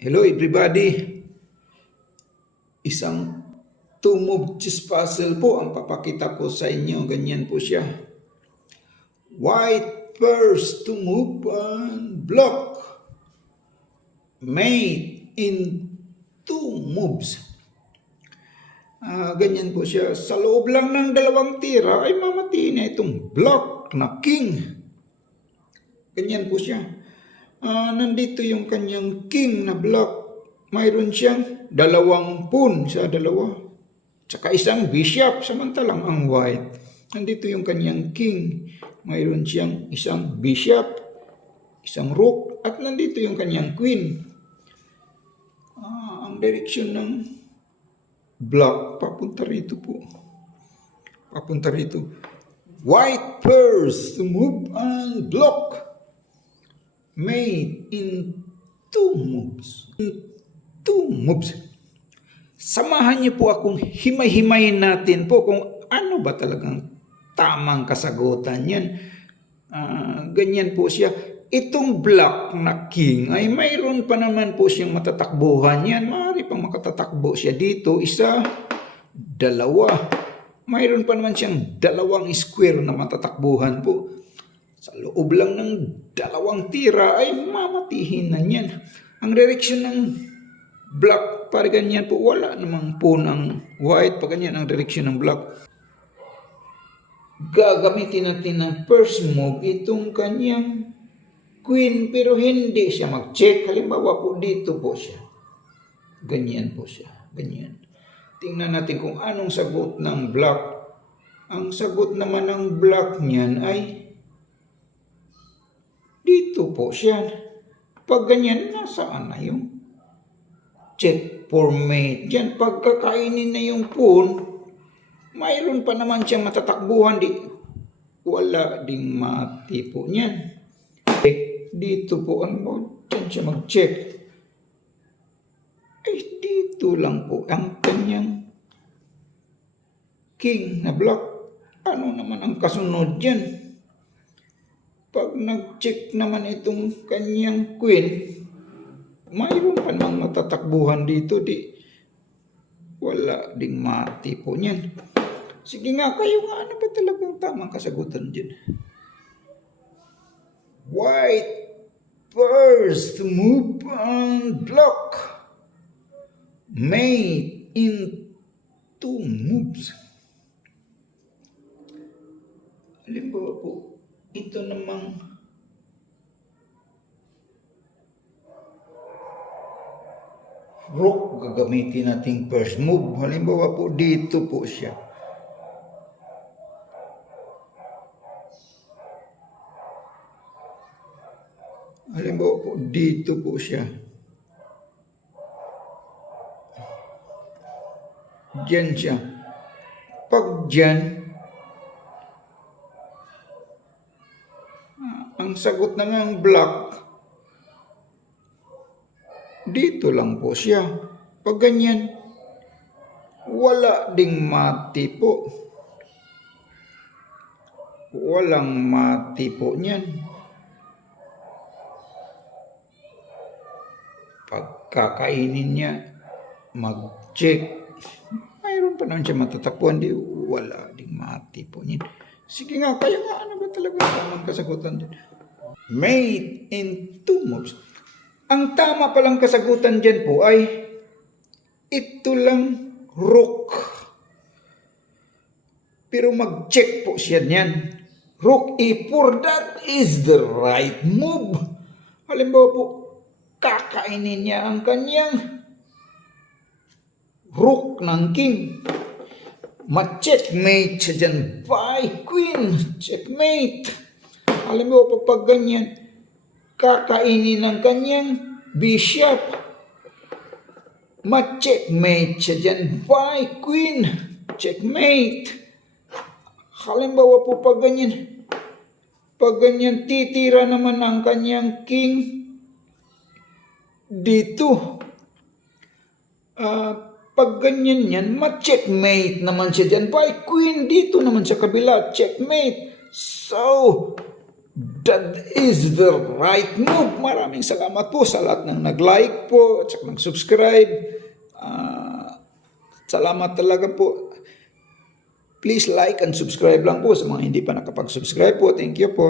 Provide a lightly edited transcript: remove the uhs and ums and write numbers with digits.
Hello everybody! Isang two-move chess puzzle po ang papakita ko sa inyo. Ganyan po siya. White first to move and block. Mate in two moves. Ganyan po siya. Sa loob lang ng dalawang tira ay mamatiin na itong block na king. Ganyan po siya. Nandito yung kanyang king na block. Mayroon siyang dalawang pawn sa dalawa. Tsaka isang bishop, samantalang ang white. Nandito yung kanyang king. Mayroon siyang isang bishop, isang rook, at nandito yung kanyang queen. Ang direksyon ng block, papunta rito po. Papunta rito. White first to move and block. Made in two moves. Samahan niyo po akong himay-himayin natin po kung ano ba talagang tamang kasagutan yan. Ganyan po siya. Itong block na king ay mayroon pa naman po siyang matatakbuhan yan. Maaari pang makatatakbo siya dito. Isa, dalawa. Mayroon pa naman siyang dalawang square na matatakbuhan po. Sa loob lang ng dalawang tira ay mamatihin na niyan. Ang direksyon ng black, para ganyan po, wala namang pawn ang white, pa ganyan ang direksyon ng black. Gagamitin natin ng first move itong kanyang queen, pero hindi siya mag-check. Halimbawa po dito po siya. Ganyan po siya. Ganyan. Tingnan natin kung anong sagot ng black. Ang sagot naman ng black niyan ay dito po siya. Pag ganyan, nasaan na yung check for mate? Diyan, pagkakainin na yung pawn, mayroon pa naman siyang matatakbuhan. Wala ding mati po niyan. Dito po, diyan siya mag-check. Dito lang po ang kanyang king na block. Ano naman ang kasunod dyan? Pag nag-check naman itong kanyang queen, mayroon pa namang matatakbuhan dito. Wala ding mati po niyan. Sige nga, kayo nga, ano ba talagang tamang kasagutan dyan? White first move and block. Mate in two moves. Halimbawa po, ito namang rook, gagamitin nating first move. Halimbawa po, dito po siya. Halimbawa po, dito po siya. Diyan siya. Pag diyan, ang sagot ng black, dito lang po siya. Pag ganyan, wala ding mati po. Walang mati po niyan. Pagkakainin niya, mag-check. Mayroon pa naman siya matatakbuhan. Wala ding mati po niyan. Sige nga, kayo nga, ano ba talaga tamang kasagutan din? Mate in two moves. Ang tama palang kasagutan dyan po ay ito lang, rook. Pero mag-check po siya niyan. Rook e4, that is the right move. Halimbawa po, kakainin niya ang kanyang rook ng king. Ma-checkmate siya dyan by queen. Checkmate. Halimbawa po, pag ganyan, kakainin ng kanyang bishop. Ma-checkmate siya dyan by queen. Checkmate. Halimbawa po, pag ganyan, titira naman ang kanyang king dito. Pag ganyan yan, ma-checkmate naman siya dyan by queen. Dito naman sa kabila, checkmate. So, that is the right move. Maraming salamat po sa lahat ng nag-like po at saka nag-subscribe. Salamat talaga po. Please like and subscribe lang po sa mga hindi pa nakapag-subscribe po. Thank you po.